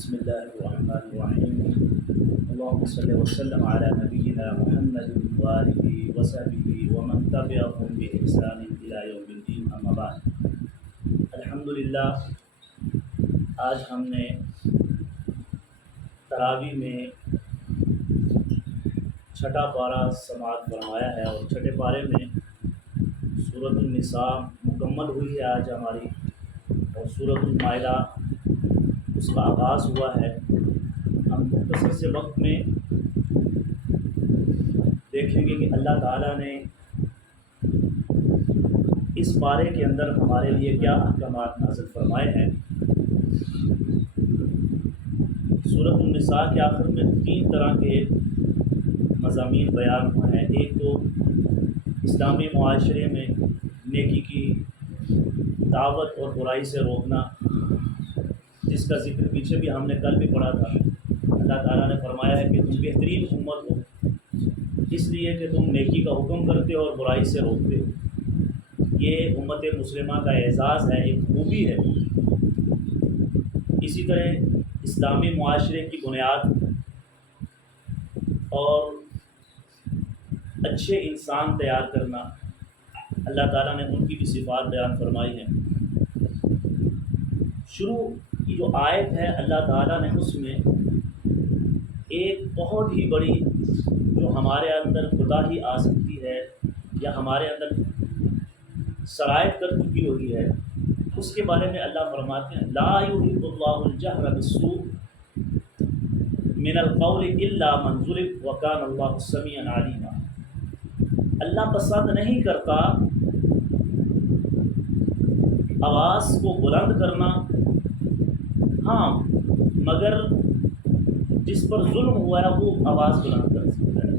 بسم الله الرحمن الرحيم. اللهم صل وسلم على نبينا محمد وآله وصحبه ومن تبعهم بإحسان إلى يوم الدين. أما بعد. الحمدللہ آج ہم نے تراویح میں چھٹا پارہ سماعت فرمایا ہے اور چھٹے پارے میں سورۃ النساء مکمل ہوئی ہے آج ہماری، اور سورۃ المائدہ اس کا آغاز ہوا ہے۔ ہم مختصر سے وقت میں دیکھیں گے کہ اللہ تعالیٰ نے اس پارے کے اندر ہمارے لیے کیا احکامات نازل فرمائے ہیں۔ سورۃ النساء کے آخر میں 3 طرح کے مضامین بیان ہوئے ہیں۔ ایک تو اسلامی معاشرے میں نیکی کی دعوت اور برائی سے روکنا، جس کا ذکر پیچھے بھی ہم نے کل بھی پڑھا تھا۔ اللہ تعالیٰ نے فرمایا ہے کہ تم بہترین امت ہو اس لیے کہ تم نیکی کا حکم کرتے ہو اور برائی سے روکتے ہو۔ یہ امت مسلمہ کا اعزاز ہے، ایک خوبی ہے۔ اسی طرح اسلامی معاشرے کی بنیاد اور اچھے انسان تیار کرنا، اللہ تعالیٰ نے ان کی بھی صفات بیان فرمائی ہیں۔ شروع کی جو آیت ہے اللہ تعالیٰ نے اس میں ایک بہت ہی بڑی جو ہمارے اندر کوتاہی آ سکتی ہے یا ہمارے اندر سرایت کر چکی ہوئی ہے، اس کے بارے میں اللہ فرماتے ہیں لا یحب اللہ الجہر بالسوء من القول الا من ظلم وکان اللہ سمیعا علیما۔ اللہ پسند نہیں کرتا آواز کو بلند کرنا، ہاں مگر جس پر ظلم ہوا ہے وہ آواز بلند کر سکتا ہے۔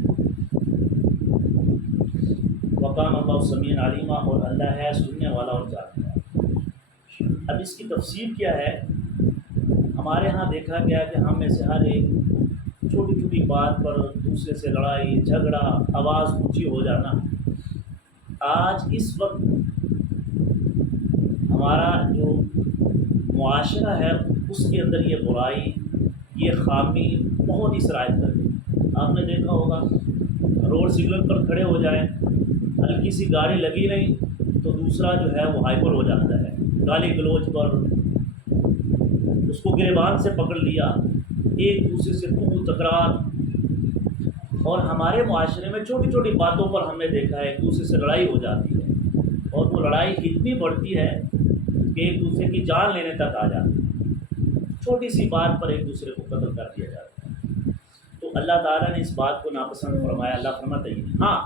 وکان اللہ سمیعا علیما، اور اللہ ہے سننے والا اور جاننے والا۔ اب اس کی تفصیل کیا ہے؟ ہمارے ہاں دیکھا گیا کہ ہم میں سے ہر ایک چھوٹی چھوٹی بات پر دوسرے سے لڑائی جھگڑا، آواز اونچی ہو جانا، آج اس وقت ہمارا جو معاشرہ ہے اس کے اندر یہ برائی، یہ خامی بہت ہی سرایت کر گئی۔ آپ نے دیکھا ہوگا روڈ سگنل پر کھڑے ہو جائیں، ہلکی سی گاڑی لگی نہیں تو دوسرا جو ہے وہ ہائپر ہو جاتا ہے، گالی گلوچ پر اس کو گریبان سے پکڑ لیا، ایک دوسرے سے تکرار۔ اور ہمارے معاشرے میں چھوٹی چھوٹی باتوں پر ہم نے دیکھا ہے ایک دوسرے سے لڑائی ہو جاتی ہے، اور وہ لڑائی اتنی بڑھتی ہے کہ ایک دوسرے کی جان لینے تک آ جاتی ہے۔ چھوٹی سی بات پر ایک دوسرے کو قتل کر دیا جاتا ہے۔ تو اللہ تعالیٰ نے اس بات کو ناپسند فرمایا۔ اللہ فرماتا ہے ہاں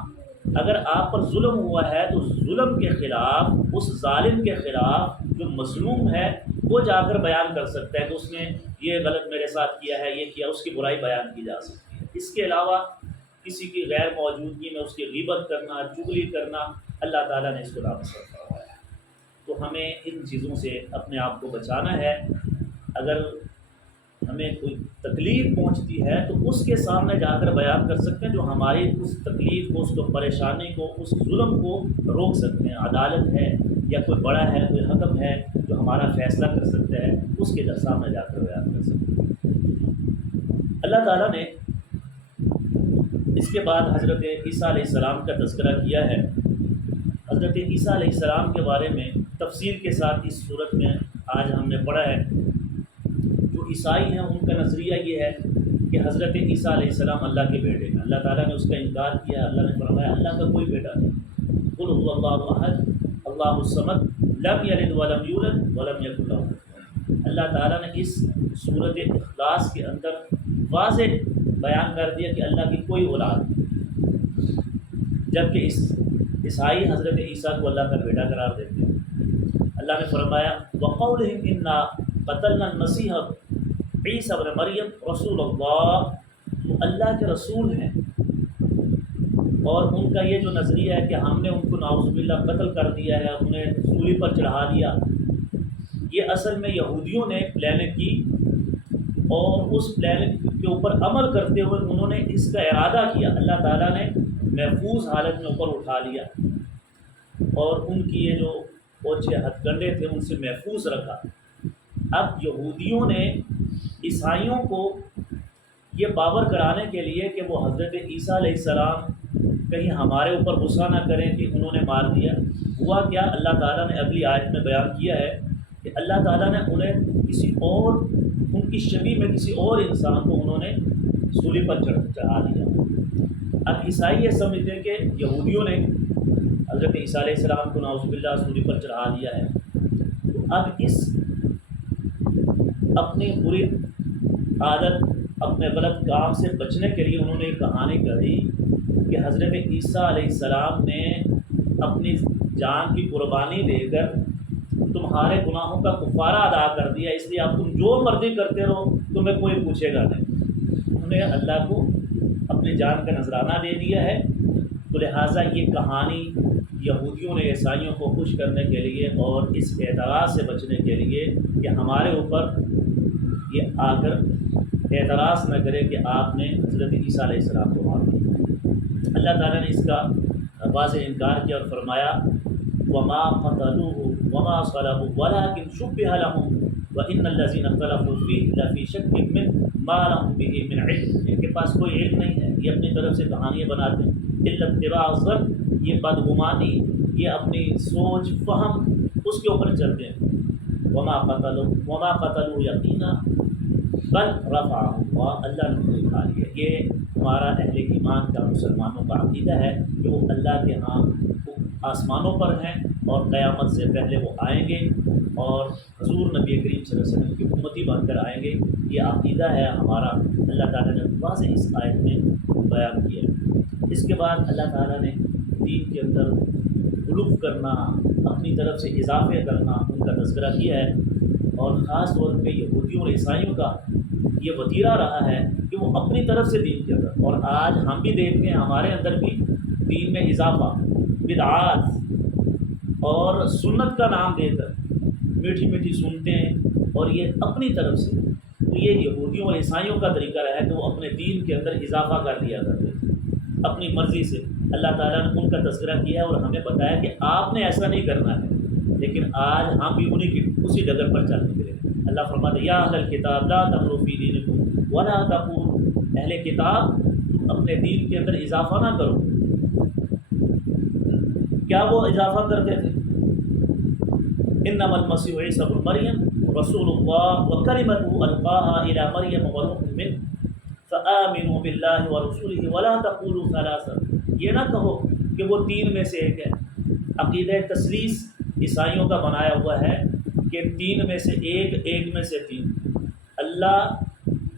اگر آپ پر ظلم ہوا ہے تو ظلم کے خلاف، اس ظالم کے خلاف جو مظلوم ہے وہ جا کر بیان کر سکتا ہے کہ اس نے یہ غلط میرے ساتھ کیا ہے، یہ کیا، اس کی برائی بیان کی جا سکتی ہے۔ اس کے علاوہ کسی کی غیر موجودگی میں اس کی غیبت کرنا، چغلی کرنا، اللہ تعالیٰ نے اس کو ناپسند فرمایا ہے۔ تو ہمیں ان چیزوں سے اپنے آپ کو بچانا ہے۔ اگر ہمیں کوئی تکلیف پہنچتی ہے تو اس کے سامنے جا کر بیان کر سکتے ہیں، جو ہماری اس تکلیف کو، اس کو پریشانی کو، اس ظلم کو روک سکتے ہیں۔ عدالت ہے یا کوئی بڑا ہے، کوئی حکم ہے جو ہمارا فیصلہ کر سکتا ہے، اس کے سامنے جا کر بیان کر سکتے ہیں۔ اللہ تعالیٰ نے اس کے بعد حضرت عیسیٰ علیہ السلام کا تذکرہ کیا ہے۔ حضرت عیسیٰ علیہ السلام کے بارے میں تفصیل کے ساتھ اس صورت میں آج ہم نے پڑھا ہے۔ جو عیسائی ہیں ان کا نظریہ یہ ہے کہ حضرت عیسیٰ علیہ السلام اللہ کے بیٹے ہیں۔ اللہ تعالیٰ نے اس کا انکار کیا۔ اللہ نے فرمایا اللہ کا کوئی بیٹا نہیں۔ قل هو اللہ احد اللہ الصمد لم یلد ولم یولد ولم یکن له کفوا احد۔ اللہ تعالیٰ نے اس سورۃ اخلاص کے اندر واضح بیان کر دیا کہ اللہ کی کوئی اولاد نہیں، جبکہ عیسائی حضرت عیسیٰ کو اللہ کا بیٹا قرار دیتے ہیں۔ اللہ نے فرمایا وَقَوْلِهِمْ إِنَّا قَتَلْنَا الْمَسِيحَ عیسیٰ ابن مریم رسول اللہ، وہ اللہ کے رسول ہیں، اور ان کا یہ جو نظریہ ہے کہ ہم نے ان کو نعوذ باللہ قتل کر دیا ہے، انہیں سولی پر چڑھا دیا، یہ اصل میں یہودیوں نے پلاننگ کی، اور اس پلاننگ کے اوپر عمل کرتے ہوئے انہوں نے اس کا ارادہ کیا۔ اللہ تعالیٰ نے محفوظ حالت میں اوپر اٹھا لیا، اور ان کی یہ جو اوچھے ہتھ کنڈے تھے ان سے محفوظ رکھا۔ اب یہودیوں نے عیسائیوں کو یہ باور کرانے کے لیے کہ وہ حضرت عیسیٰ علیہ السلام کہیں ہمارے اوپر غصہ نہ کریں کہ انہوں نے مار دیا، ہوا کیا؟ اللہ تعالیٰ نے اگلی آیت میں بیان کیا ہے کہ اللہ تعالیٰ نے انہیں کسی اور، ان کی شبیہ میں کسی اور انسان کو انہوں نے سولی پر چڑھا دیا۔ اب عیسائی یہ سمجھتے ہیں کہ یہودیوں نے حضرت عیسیٰ علیہ السلام کو نعوذ باللہ سولی پر چڑھا دیا ہے۔ تو اب اس اپنی بری عادت، اپنے غلط کام سے بچنے کے لیے انہوں نے ایک کہانی کہی کہ حضرت عیسیٰ علیہ السلام نے اپنی جان کی قربانی دے کر تمہارے گناہوں کا کفارہ ادا کر دیا، اس لیے اب تم جو مرضی کرتے رہو، تمہیں کوئی پوچھے گا نہیں۔ انہوں نے اللہ کو اپنی جان کا نذرانہ دے دیا ہے، تو لہٰذا یہ کہانی یہودیوں نے عیسائیوں کو خوش کرنے کے لیے اور اس اعتراض سے بچنے کے لیے کہ ہمارے اوپر یہ آ کر اعتراض نہ کرے کہ آپ نے حضرت عیسیٰ علیہ السلام کو مار دیا۔ اللہ تعالیٰ نے اس کا واضح انکار کیا اور فرمایا وما قتلوه وما صلبوه ولكن شبه لهم وان الذين اختلفوا فيه لفي شك منه ما لهم به من علم۔ ان کے پاس کوئی علم نہیں ہے، یہ اپنی طرف سے کہانیاں بناتے ہیں، الا اتباع الظن، یہ بدگمانی، یہ اپنی سوچ فہم اس کے اوپر چلتے ہیں۔ وما قتلوه یقینا بل رفعه اللہ، اللہ نے انہیں اٹھا لیا۔ یہ ہمارا اہل ایمان کا، مسلمانوں کا عقیدہ ہے کہ وہ اللہ کے ہاں آسمانوں پر ہیں اور قیامت سے پہلے وہ آئیں گے اور حضور نبی کریم صلی اللہ علیہ وسلم کی امتی بن کر آئیں گے۔ یہ عقیدہ ہے ہمارا، اللہ تعالیٰ نے واضح اس آیت میں بیان کیا ہے۔ اس کے بعد اللہ تعالیٰ نے دین کے اندر غلو کرنا، اپنی طرف سے اضافے کرنا، ان کا تذکرہ کیا ہے، اور خاص طور پہ یہودیوں اور عیسائیوں کا یہ وتیرہ رہا ہے کہ وہ اپنی طرف سے دین کے اندر، اور آج ہم بھی دیکھتے ہیں ہمارے اندر بھی دین میں اضافہ، بدعات اور سنت کا نام دے کر میٹھی میٹھی سنتے ہیں، اور یہ اپنی طرف سے، تو یہ یہودیوں اور عیسائیوں کا طریقہ رہا ہے کہ وہ اپنے دین کے اندر اضافہ کر دیا کرتے ہیں اپنی مرضی سے۔ اللہ تعالیٰ نے ان کا تذکرہ کیا ہے اور ہمیں بتایا کہ آپ نے ایسا نہیں کرنا ہے، لیکن آج ہم بھی انہیں کی اسی ڈگر پر چل نکلے۔ اللہ فرماتے ہیں یا اہل الکتاب لا تغلوا فی دینکم ولا تقولوا، اہل کتاب تم اپنے دین کے اندر اضافہ نہ کرو۔ کیا وہ اضافہ کرتے تھے؟ انما المسیح عیسی ابن مریم رسول اللہ وکلمتہ القاها الی مریم وروح منہ فآمنوا باللہ ورسولہ ولا تقولوا ثلاثہ، یہ نہ کہو کہ وہ تین میں سے ایک ہے۔ عقیدہ تثلیث عیسائیوں کا بنایا ہوا ہے کہ تین میں سے ایک، ایک میں سے تین۔ اللہ،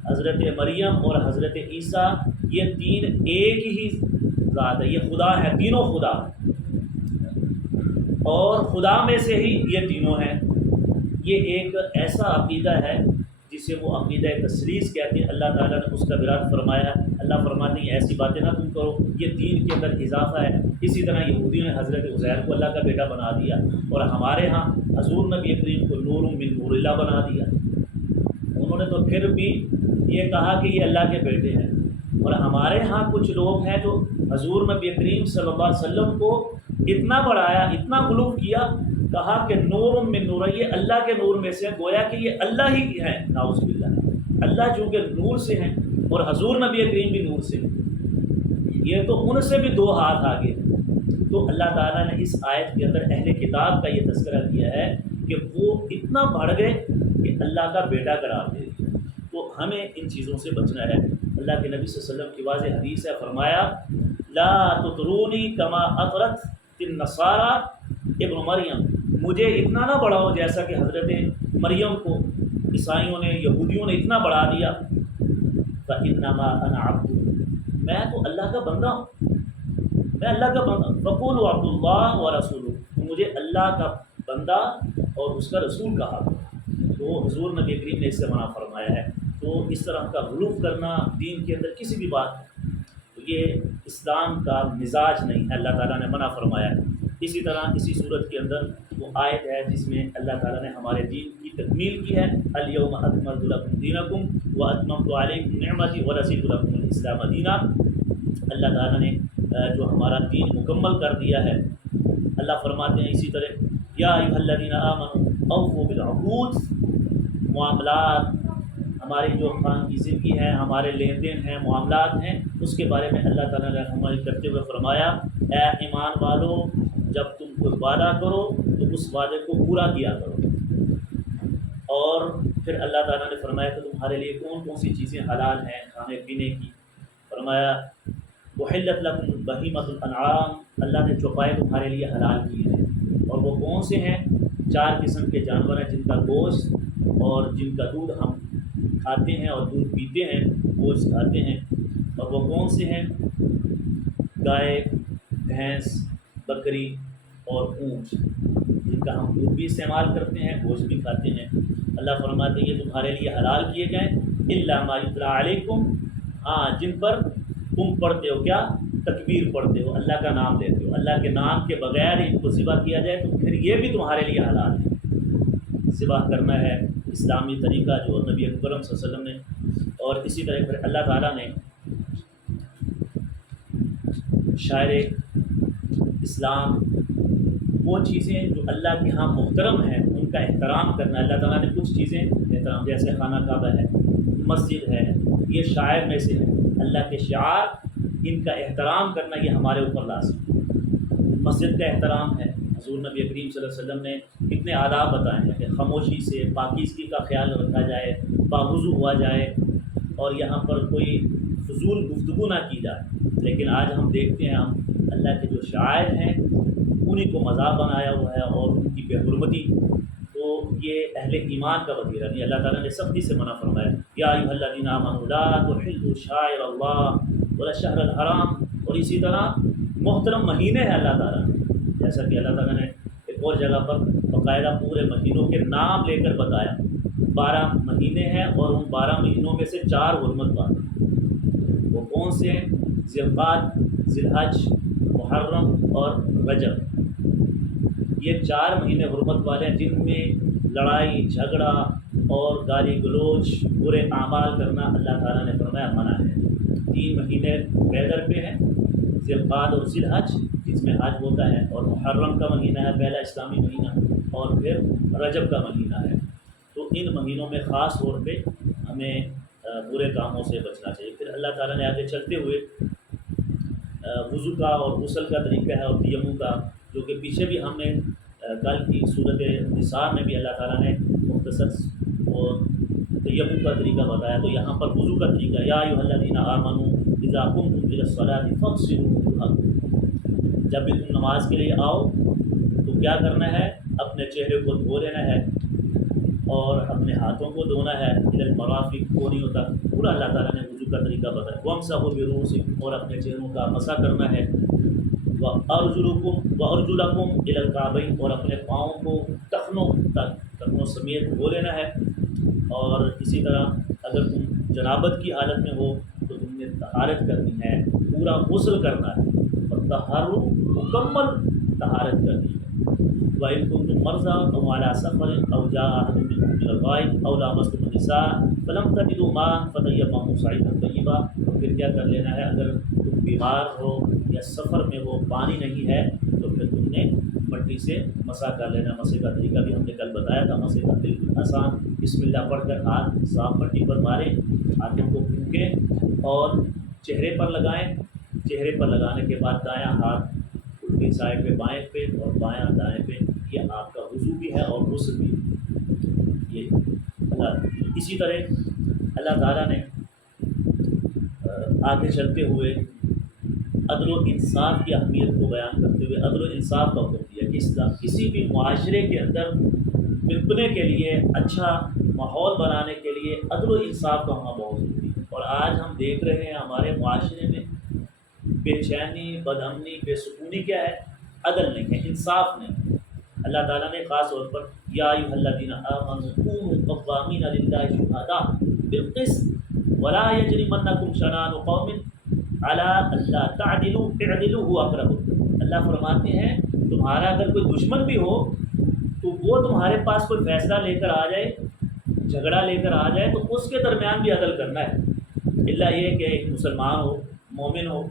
حضرت مریم اور حضرت عیسیٰ یہ تین ایک ہی ذات ہے، یہ خدا ہے، تینوں خدا ہیں، اور خدا میں سے ہی یہ تینوں ہیں۔ یہ ایک ایسا عقیدہ ہے جسے وہ عقیدہ تثلیث کہتے ہیں۔ اللہ تعالیٰ نے اس کا برات فرمایا، اللہ فرماتے ہیں ایسی باتیں نہ تم کرو، یہ دین کے اندر اضافہ ہے۔ اسی طرح یہودیوں نے حضرت عزیر کو اللہ کا بیٹا بنا دیا، اور ہمارے ہاں حضور نبی کریم کو نور من نور اللہ بنا دیا۔ انہوں نے تو پھر بھی یہ کہا کہ یہ اللہ کے بیٹے ہیں، اور ہمارے ہاں کچھ لوگ ہیں جو حضور نبی کریم صلی اللہ علیہ وسلم کو اتنا بڑھایا، اتنا غلو کیا، کہا کہ نور من نور، یہ اللہ کے نور میں سے، گویا کہ یہ اللہ ہی ہیں، نعوذ باللہ۔ اللہ چونکہ نور سے ہیں اور حضور نبی کریم بھی نور سے ہیں، یہ تو ان سے بھی دو ہاتھ آگے۔ تو اللہ تعالیٰ نے اس آیت کے اندر اہل کتاب کا یہ تذکرہ کیا ہے کہ وہ اتنا بڑھ گئے کہ اللہ کا بیٹا قرار دے دیا۔ تو ہمیں ان چیزوں سے بچنا ہے۔ اللہ کے نبی صلی اللہ علیہ وسلم کی واضح حدیث ہے، فرمایا لا تطرونی کما اطرت النصارى ابن مریم، مجھے اتنا نہ بڑھاؤ جیسا کہ حضرت مریم کو عیسائیوں نے، یہودیوں نے اتنا بڑھا دیا۔ فإنما أنا عبد، میں تو اللہ کا بندہ ہوں، میں اللہ کا بندہ۔ فقولوا عبد اللہ ورسولہ، مجھے اللہ کا بندہ اور اس کا رسول کہا۔ تو حضور نبی کریم نے اس سے منع فرمایا ہے۔ تو اس طرح کا غلو کرنا دین کے اندر کسی بھی بات میں، تو یہ اسلام کا مزاج نہیں ہے، اللہ تعالیٰ نے منع فرمایا ہے۔ اسی طرح اسی صورت کے اندر وہ آیت ہے جس میں اللہ تعالیٰ نے ہمارے دین کی تکمیل کی ہے، الیوم اکملت لکم دینکم واتممت علیکم نعمتی ورضیت لکم الاسلام دینا۔ اللہ تعالیٰ نے جو ہمارا دین مکمل کر دیا ہے۔ اللہ فرماتے ہیں اسی طرح یا ایھا الذین آمنوا اوفوا بالعقود، معاملات ہماری جو خاندانی زندگی ہے، ہمارے لین دین ہیں، معاملات ہیں، اس کے بارے میں اللہ تعالیٰ نے رہنمائی کرتے ہوئے فرمایا، اے ایمان والو، جب تم کوئی وعدہ کرو تو اس وعدے کو پورا کیا کرو۔ اور پھر اللہ تعالیٰ نے فرمایا کہ تمہارے لیے کون کون سی چیزیں حلال ہیں کھانے پینے کی۔ فرمایا وحلت لکم بہیمۃ الانعام، اللہ نے چوپائے تمہارے لیے حلال کیے ہیں، اور وہ کون سے ہیں؟ 4 قسم کے جانور ہیں جن کا گوشت اور جن کا دودھ ہم کھاتے ہیں اور دودھ پیتے ہیں، گوشت کھاتے ہیں۔ اور وہ کون سے ہیں؟ گائے، بھینس، بکری اور اونٹ، جن کا ہم دودھ بھی استعمال کرتے ہیں، گوشت بھی کھاتے ہیں۔ اللہ فرماتے ہیں یہ تمہارے لیے حلال کیے گئے، الا ما یتلی علیکم، ہاں جن پر تم پڑھتے ہو کیا؟ تکبیر پڑھتے ہو، اللہ کا نام لیتے ہو، اللہ کے نام کے بغیر ان کو ذبح کیا جائے تو پھر یہ بھی تمہارے لیے حلال ہے۔ ذبح کرنا ہے اسلامی طریقہ جو نبی اکرم صلی اللہ علیہ وسلم نے، اور اسی طرح پھر اللہ تعالیٰ نے شاعر اسلام وہ چیزیں جو اللہ کے ہاں محترم ہیں ان کا احترام کرنا، اللہ تعالیٰ نے کچھ چیزیں احترام، جیسے خانہ کعبہ ہے، مسجد ہے، یہ شاعر میں سے ہے، اللہ کے شعار، ان کا احترام کرنا یہ ہمارے اوپر لازم ہے۔ مسجد کا احترام ہے، حضور نبی کریم صلی اللہ علیہ وسلم نے کتنے آداب بتائے ہیں کہ خاموشی سے پاکیزگی کا خیال رکھا جائے، باوضو ہوا جائے، اور یہاں پر کوئی فضول گفتگو نہ کی جائے۔ لیکن آج ہم دیکھتے ہیں ہم اللہ کے جو شاعر ہیں انہیں کو مذاق بنایا ہوا ہے اور ان کی بے حرمتی، تو یہ اہل ایمان کا وطیرہ نہیں۔ اللہ تعالیٰ نے سختی سے منع فرمایا، یا ایھا الذین آمنوا لا تحلوا شعائر اللہ ولا الشہر الحرام، اور اسی طرح محترم مہینے ہیں اللہ تعالیٰ نے، جیسا کہ اللہ تعالیٰ نے ایک اور جگہ پر باقاعدہ پورے مہینوں کے نام لے کر بتایا، 12 مہینے ہیں اور ان 12 مہینوں میں سے 4 حرمت والے، وہ کون سے ہیں؟ ذی القعدہ، ذی الحج، محرم اور رجب، یہ 4 مہینے حرمت والے ہیں جن میں لڑائی جھگڑا اور گالی گلوچ برے اعمال کرنا اللہ تعالیٰ نے فرمایا منع ہے۔ 3 مہینے پیدر پہ ہیں، ذی القعدہ اور ذی الحج جس میں حج ہوتا ہے، اور محرم کا مہینہ ہے پہلا اسلامی مہینہ، اور پھر رجب کا مہینہ ہے۔ تو ان مہینوں میں خاص طور پہ ہمیں برے کاموں سے بچنا چاہیے۔ پھر اللہ تعالیٰ نے آگے چلتے ہوئے وضو کا اور غسل کا طریقہ ہے اور تیمم کا، جو کہ پیچھے بھی ہم نے کل کی صورت نساء میں بھی اللہ تعالیٰ نے مختصر اور تیمم کا طریقہ بتایا، تو یہاں پر وضو کا طریقہ، یا ایھا الذین آمنوا اذا قمتم الی الصلاۃ فاغسلوا وجوہکم، جب بھی تم نماز کے لیے آؤ تو کیا کرنا ہے؟ اپنے چہرے کو دھو لینا ہے اور اپنے ہاتھوں کو دھونا ہے، الی المرافق، کونیوں تک، پورا اللہ تعالیٰ نے وضو کا طریقہ بتایا۔ وامسحوا برؤوسکم، اور اپنے چہروں کا مسح کرنا ہے، وارجلکم الی الکعبین، اور اپنے پاؤں کو ٹخنوں تک، ٹخنوں سمیت دھو لینا ہے۔ اور اسی طرح اگر تم جنابت کی حالت میں ہو تو تم نے طہارت کرنی ہے، پورا غسل کرنا ہے، اور طہارو مکمل طہارت کرنی ہے۔ وَإِن كُنتُم مَرْضَىٰ أَوْ عَلَىٰ سَفَرٍ أَوْ جَاءَ أَحَدٌ مِّنكُم مِّنَ الْغَائِطِ أَوْ لَامَسْتُمُ النِّسَاءَ فَلَمْ تَجِدُوا مَاءً فَتَيَمَّمُوا صَعِيدًا طَيِّبًا، تو پھر کیا کر لینا ہے؟ اگر تم بیمار ہو یا سفر میں ہو، پانی نہیں ہے، تو پھر تم نے مٹی سے مسح کر لینا۔ مسح کا طریقہ بھی ہم نے کل بتایا تھا، مسح کا بالکل آسان، بسم اللہ پڑھ کر ہاتھ صاف مٹی پر ماریں، ہاتھوں کو پھونکیں اور چہرے پر لگائیں، چہرے پر لگانے کے بعد دایاں ہاتھ الٹی سائڈ پہ بائیں پہ اور بایاں دائیں پہ، یہ آپ کا وضو بھی ہے اور غسل بھی ہے۔ یہ اسی طرح اللہ تعالیٰ نے آگے چلتے ہوئے عدل و انصاف کی اہمیت کو بیان کرتے ہوئے عدل و انصاف کا حکم دیا کہ کسی بھی معاشرے کے اندر پنپنے کے لیے، اچھا ماحول بنانے کے لیے عدل و انصاف کا ہونا بہت ضروری ہے۔ اور آج ہم دیکھ رہے ہیں ہمارے معاشرے میں بے چینی، بد امنی، بے سکونی کیا ہے؟ عدل نہیں ہے، انصاف نہیں ہے۔ اللہ تعالیٰ نے خاص طور پر یا ایھا الذین آمنوا کونوا قوامین للہ شہداء بالقسط ولا یجرمنکم شنآن قوم علی الا تعدلوا اعدلوا هو اقرب، اللہ فرماتے ہیں تمہارا اگر کوئی دشمن بھی ہو تو وہ تمہارے پاس کوئی فیصلہ لے کر آ جائے، جھگڑا لے کر آ جائے، تو اس کے درمیان بھی عدل کرنا ہے۔ اللہ یہ کہ ایک مسلمان ہو، مومن ہو،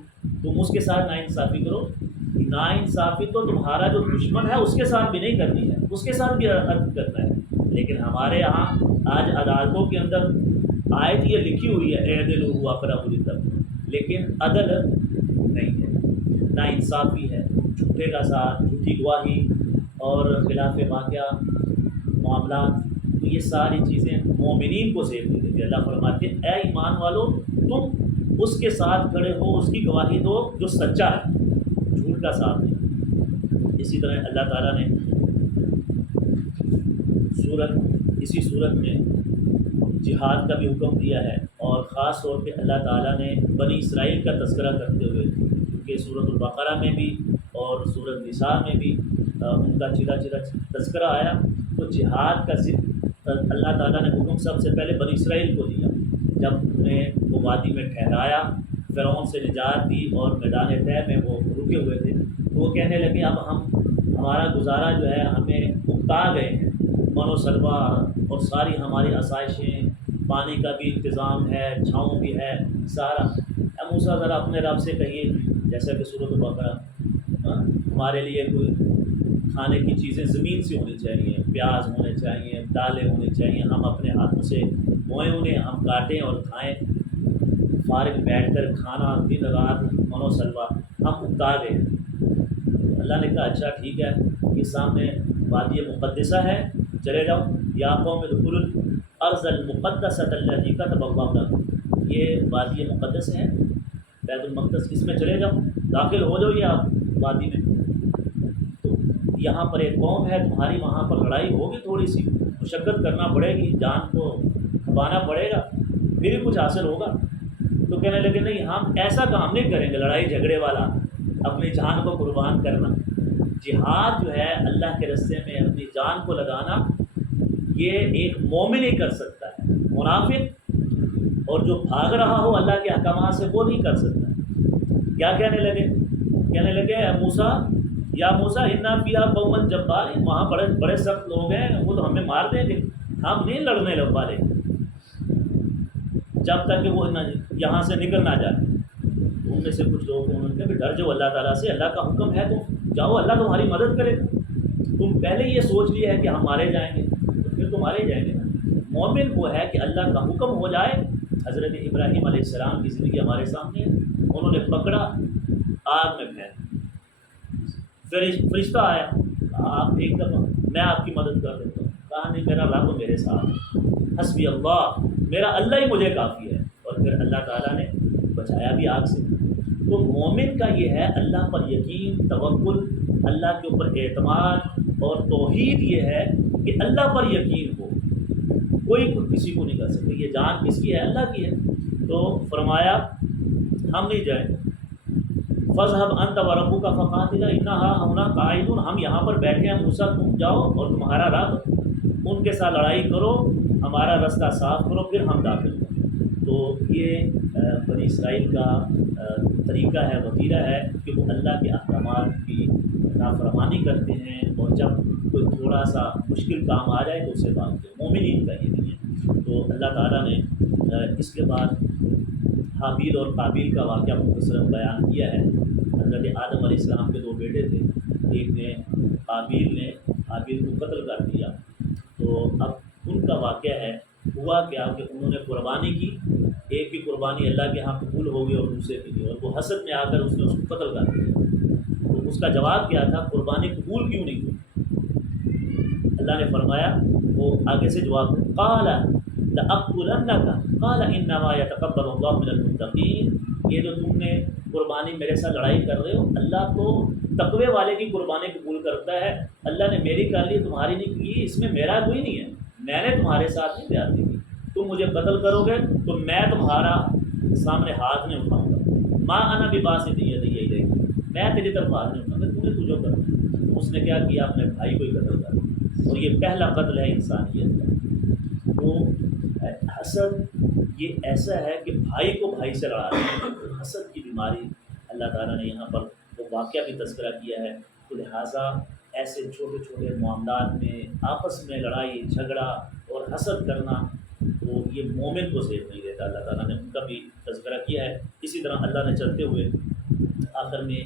تم اس کے ساتھ ناانصافی کرو، ناانصافی تو تمہارا جو دشمن ہے اس کے ساتھ بھی نہیں کرنی ہے، اس کے ساتھ بھی عدل کرنا ہے۔ لیکن ہمارے یہاں آج عدالتوں کے اندر آیت یہ لکھی ہوئی ہے اعدلوا هو اقرب للتقوی، لیکن عدل نہیں ہے، نا انصافی ہے، جھوٹے کا ساتھ، جھوٹی گواہی اور خلاف واقعہ معاملات، تو یہ ساری چیزیں مومنین کو زیب نہیں دیتی۔ اللہ فرماتے ہیں اے ایمان والو، تم اس کے ساتھ کھڑے ہو، اس کی گواہی دو جو سچا ہے، جھوٹ کا ساتھ نہیں۔ اسی طرح اللہ تعالیٰ نے اسی صورت میں جہاد کا بھی حکم دیا ہے، اور خاص طور پہ اللہ تعالیٰ نے بنی اسرائیل کا تذکرہ کرتے ہوئے، کیونکہ سورۃ البقرہ میں بھی اور سورۃ نساء میں بھی ان کا چیرا تذکرہ آیا، تو جہاد کا اللہ تعالیٰ نے حکم سب سے پہلے بنی اسرائیل کو دیا، جب انہیں وہ وادی میں ٹھہرایا، فرعون سے نجات دی اور میدان طے میں وہ رکے ہوئے تھے، تو وہ کہنے لگے اب ہمارا گزارا جو ہے ہمیں اکتا گئے ہیں، من و سلوا اور ساری ہماری آسائشیں، پانی کا بھی انتظام ہے، چھاؤں بھی ہے، سارا۔ اب موسیٰ ذرا اپنے رب سے کہیے، جیسا کہ سورۃ البقرہ، ہمارے لیے کوئی کھانے کی چیزیں زمین سے ہونی چاہیے، پیاز ہونے چاہیے، دالیں ہونی چاہیے، ہم اپنے ہاتھوں سے بوئیں انہیں، ہم کاٹیں اور کھائیں، فارغ بیٹھ کر کھانا دن رات من و سلوا، ہم اکتا گئے۔ اللہ نے کہا اچھا ٹھیک ہے، یہ سامنے وادی مقدسہ ہے، چلے جاؤ، یا قوم ادخلوا الارض المقدسۃ التی کتب اللہ لکم، یہ وادی مقدس ہے، بیت المقدس، اس میں چلے جاؤ، داخل ہو جاؤ یہ آپ وادی میں۔ تو یہاں پر ایک قوم ہے تمہاری، وہاں پر لڑائی ہوگی، تھوڑی سی مشقت کرنا پڑے گی، جان کو کھپانا پڑے گا، پھر ہی کچھ حاصل ہوگا۔ تو کہنے لگے نہیں، ہم ایسا کام نہیں کریں گے لڑائی جھگڑے والا، اپنی جان کو قربان کرنا۔ جہاد جو ہے اللہ کے راستے میں اپنی جان کو لگانا، یہ ایک مومن ہی کر سکتا ہے، منافق اور جو بھاگ رہا ہو اللہ کے احکامات سے وہ نہیں کر سکتا۔ کیا کہنے لگے اے موسیٰ، یا موسیٰ انا فیہا قوما جبارین، وہاں بڑے سخت لوگ ہیں، وہ تو ہمیں مار دیں گے، ہم نہیں لڑنے لگ والے جب تک کہ وہ یہاں سے نکل نہ جائے۔ ان میں سے کچھ لوگ انہوں نے کہا کہ ڈر جاؤ اللہ تعالیٰ سے، اللہ کا حکم ہے تو جاؤ، اللہ تمہاری مدد کرے گا۔ تم پہلے یہ سوچ لیا ہے کہ ہم مارے جائیں گے، تو پھر تو مارے جائیں گے نا۔ مومن وہ ہے کہ اللہ کا حکم ہو جائے۔ حضرت ابراہیم علیہ السلام کی زندگی ہمارے سامنے ہے، انہوں نے پکڑا، آگ میں پھینک، فرشتہ آیا، آپ ایک دفعہ میں آپ کی مدد کر دیتا ہوں، کہا نہیں، میرا رب میرے ساتھ، حسبی اللہ، میرا اللہ ہی مجھے کافی ہے، اور پھر اللہ تعالیٰ نے بچایا بھی آگ سے۔ تو مومن کا یہ ہے اللہ پر یقین، توکل، اللہ کے اوپر اعتماد، اور توحید یہ ہے کہ اللہ پر یقین ہو، کوئی کسی کو نہیں کر سکتا، یہ جان کس کی ہے؟ اللہ کی ہے۔ تو فرمایا ہم نہیں جائیں، فَاذْهَبْ أَنْتَ وَرَبُّكَ فَقَاتِلَا إِنَّا هَاهُنَا قَاعِدُونَ، ہم یہاں پر بیٹھے ہیں، موسیٰ تم جاؤ اور تمہارا رب، ان کے ساتھ لڑائی کرو، ہمارا راستہ صاف کرو، پھر ہم داخل ہوں۔ تو یہ بنی اسرائیل کا طریقہ ہے، وتیرہ ہے کہ وہ اللہ کے احکامات کی نافرمانی کرتے ہیں، اور جب کوئی تھوڑا سا مشکل کام آ جائے تو اسے بھاگتے ہیں۔ مومنین کا یہ نہیں ہے۔ تو اللہ تعالیٰ نے اس کے بعد حابیل اور قابیل کا واقعہ مختصراً بیان کیا ہے۔ حضرت آدم علیہ السلام کے دو بیٹے تھے، ایک نے قابیل نے حابیل کو قتل کر دیا، تو اب ان کا واقعہ ہے، ہوا کیا کہ انہوں نے قربانی کی، ایک کی قربانی اللہ کے ہاں قبول ہو گئی اور دوسرے کی نہیں، اور وہ حسد میں آ کر اس نے اس کو قتل کر دیا۔ تو اس کا جواب کیا تھا، قربانی قبول کیوں نہیں ہوئی؟ اللہ نے فرمایا، وہ آگے سے جواب دے، قال لأقتلنک قال انما يتقبل اللہ من المتقین، یہ جو تم نے قربانی میرے ساتھ لڑائی کر رہے ہو، اللہ تو تقوی والے کی قربانی قبول کرتا ہے، اللہ نے میری کر لی، تمہاری نہیں کی، اس میں میرا کوئی نہیں ہے، میں نے تمہارے ساتھ نہیں زیادتی کی، تم مجھے قتل کرو گے تو میں تمہارا سامنے ہاتھ نہیں اٹھاؤں گا، ما انا بباسط یدی الیک، میں تیری طرف ہاتھ نہیں اٹھاؤں گا، تمہیں تجھے کرنا۔ اس نے کیا کیا، اپنے بھائی کو ہی قتل کر دیا، اور یہ پہلا قتل ہے انسانیت کا۔ تو حسد یہ ایسا ہے کہ بھائی کو بھائی سے لڑا رہا ہے، حسد کی بیماری اللہ تعالیٰ نے یہاں پر وہ واقعہ بھی تذکرہ کیا ہے۔ تو لہٰذا ایسے چھوٹے چھوٹے معاملات میں آپس میں لڑائی جھگڑا اور حسد کرنا، تو یہ مومن کو زیب نہیں دیتا۔ اللہ تعالیٰ نے ان کا بھی تذکرہ کیا ہے۔ اسی طرح اللہ نے چلتے ہوئے آخر میں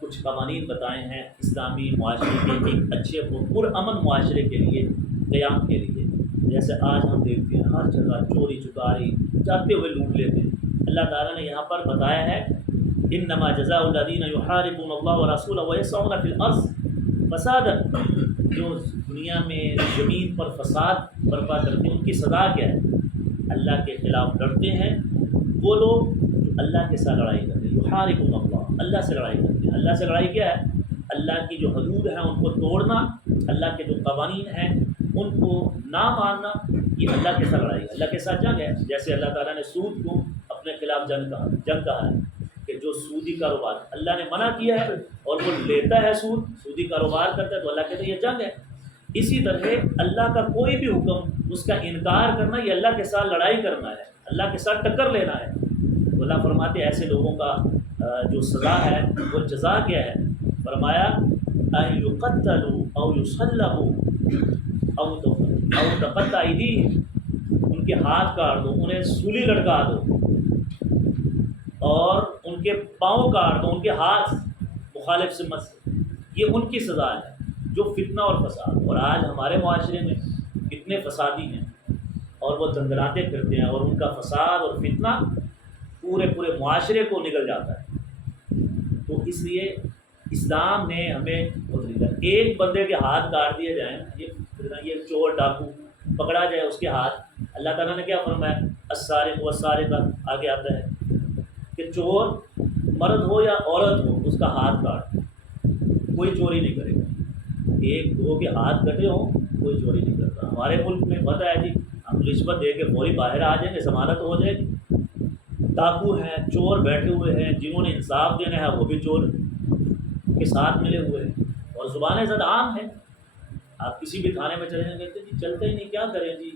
کچھ قوانین بتائے ہیں اسلامی معاشرے کے، ایک اچھے پرامن معاشرے کے لیے، قیام کے لیے۔ جیسے آج ہم دیکھتے ہیں ہر جگہ چوری چکاری، چاہتے ہوئے لوٹ لیتے ہیں۔ اللہ تعالیٰ نے یہاں پر بتایا ہے انما جزاء الذین یحاربون اللہ ورسولہ ویسعون فی الارض فسادا، جو دنیا میں زمین پر فساد برپا کرتے ہیں ان کی سزا کیا ہے؟ اللہ کے خلاف لڑتے ہیں وہ لوگ جو اللہ کے ساتھ لڑائی کرتے ہیں، یحاربون اللہ، اللہ سے لڑائی کرتے ہیں۔ اللہ سے لڑائی کیا ہے؟ اللہ کی جو حدود ہیں ان کو توڑنا، اللہ کے جو قوانین ہیں ان کو نہ ماننا، یہ اللہ کے ساتھ لڑائی ہے، اللہ کے ساتھ جنگ ہے۔ جیسے اللہ تعالیٰ نے سود کو اپنے خلاف جنگ کہا ہے کہ جو سودی کاروبار اللہ نے منع کیا ہے اور وہ لیتا ہے سودی کاروبار کرتا ہے تو اللہ کہتا ہے یہ جنگ ہے۔ اسی طرح اللہ کا کوئی بھی حکم اس کا انکار کرنا یہ اللہ کے ساتھ لڑائی کرنا ہے، اللہ کے ساتھ ٹکر لینا ہے۔ تو اللہ فرماتے ہیں ایسے لوگوں کا جو سزا ہے وہ جزا کیا ہے؟ فرمایا ان یقتلوا او یصلبوا او تقطع ایدیہم، ان کے ہاتھ کاٹ دو، انہیں سولی لٹکا دو، اور ان کے پاؤں کاٹ دو، ان کے ہاتھ مخالف سمت سے، یہ ان کی سزا ہے جو فتنہ اور فساد۔ اور آج ہمارے معاشرے میں کتنے فسادی ہیں اور وہ دندراتے پھرتے ہیں، اور ان کا فساد اور فتنہ پورے معاشرے کو نگل جاتا ہے۔ تو اس لیے اسلام نے ہمیں ایک بندے کے ہاتھ کاٹ دیے جائیں، یہ چور ڈاکو پکڑا جائے اس کے ہاتھ، اللہ تعالیٰ نے کیا فرمایا؟ السارق والسارقہ، آگے آتا ہے کہ چور مرد ہو یا عورت ہو اس کا ہاتھ کاٹ، کوئی چوری نہیں کرے گا۔ ایک دو کے ہاتھ کٹے ہوں کوئی چوری نہیں کرتا۔ ہمارے ملک میں پتہ ہے جی، ہم رشوت دے کے فوری باہر آ جائیں گے، ضمانت ہو جائے گی۔ ڈاکو ہیں، چور بیٹھے ہوئے ہیں، جنہوں نے انصاف دینا ہے وہ بھی چور کے ساتھ ملے ہوئے ہیں، اور زبان زد عام ہے۔ آپ کسی بھی تھانے میں چلے جائیں کہتے ہیں جی چلتے ہی نہیں، کیا کریں جی،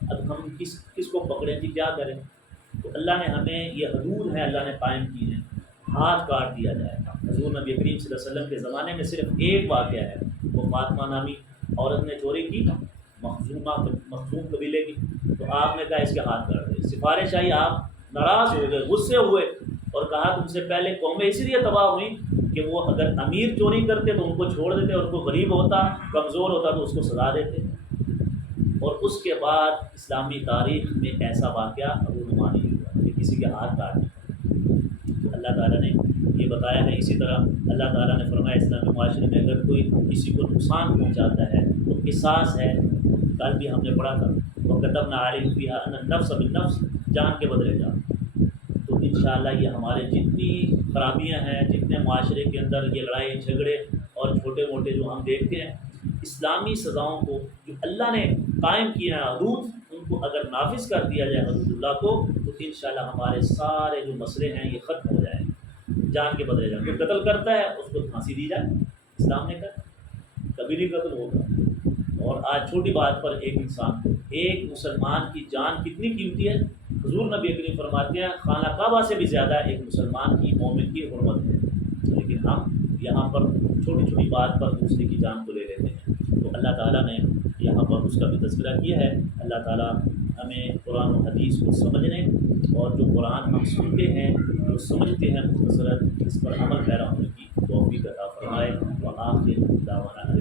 اب ہم کس کو پکڑیں جی، کیا کریں؟ تو اللہ نے ہمیں یہ حدود ہیں اللہ نے قائم کی ہیں، ہاتھ کاٹ دیا جائے۔ حضور نبی کریم صلی اللہ علیہ وسلم کے زمانے میں صرف ایک واقعہ ہے، وہ فاطمہ نامی عورت نے چوری کی، مخزوم قبیلے کی، تو آپ نے کہا اس کے ہاتھ کاٹ دے۔ سفارش آئی، آپ ناراض ہو گئے، غصے ہوئے، اور کہا تم سے پہلے قومیں اس لیے تباہ ہوئیں کہ وہ اگر امیر چوری کرتے تو ان کو چھوڑ دیتے، اور کوئی غریب ہوتا کمزور ہوتا تو اس کو سزا دیتے۔ اور اس کے بعد اسلامی تاریخ میں ایسا واقعہ رونما نہیں ہوا کہ کسی کے ہاتھ کاٹنے۔ تو اللہ تعالیٰ نے یہ بتایا ہے۔ اسی طرح اللہ تعالیٰ نے فرمایا اسلامی معاشرے میں اگر کوئی کسی کو نقصان پہنچاتا ہے تو قصاص ہے، کل بھی ہم نے پڑھا تھا وَكَتَبْنَا عَلَيْهِمْ فِيهَا أَنَّ النَّفْسَ بِالنَّفْسِ، جان کے بدلے جان۔ تو انشاءاللہ یہ ہمارے جتنی خرابیاں ہیں، جتنے معاشرے کے اندر یہ لڑائی جھگڑے اور چھوٹے موٹے جو ہم دیکھتے ہیں، اسلامی سزاؤں کو جو اللہ نے قائم کیا ہے حدود، ان کو اگر نافذ کر دیا جائے حدود اللہ کو، تو انشاءاللہ ہمارے سارے جو مسئلے ہیں یہ ختم ہو جائیں گے، جان کے بدلے جان۔ جو قتل کرتا ہے اس کو پھانسی دی جائے، اسلام نے کہا کبھی نہیں قتل ہوگا۔ اور آج چھوٹی بات پر ایک انسان، ایک مسلمان کی جان کتنی قیمتی ہے؟ حضور نبی کریم فرماتے ہیں خانہ کعبہ سے بھی زیادہ ایک مسلمان کی، مومن کی حرمت ہے، لیکن ہم یہاں پر چھوٹی چھوٹی بات پر دوسرے کی جان کو لے لیتے ہیں۔ تو اللہ تعالیٰ نے یہاں پر اس کا بھی تذکرہ کیا ہے۔ اللہ تعالیٰ ہمیں قرآن و حدیث کو سمجھنے، اور جو قرآن ہم سنتے ہیں، جو سمجھتے ہیں مختصراً، اس پر عمل پیرا ہونے کی توفیق عطا فرمائے۔ وآخر دعوانا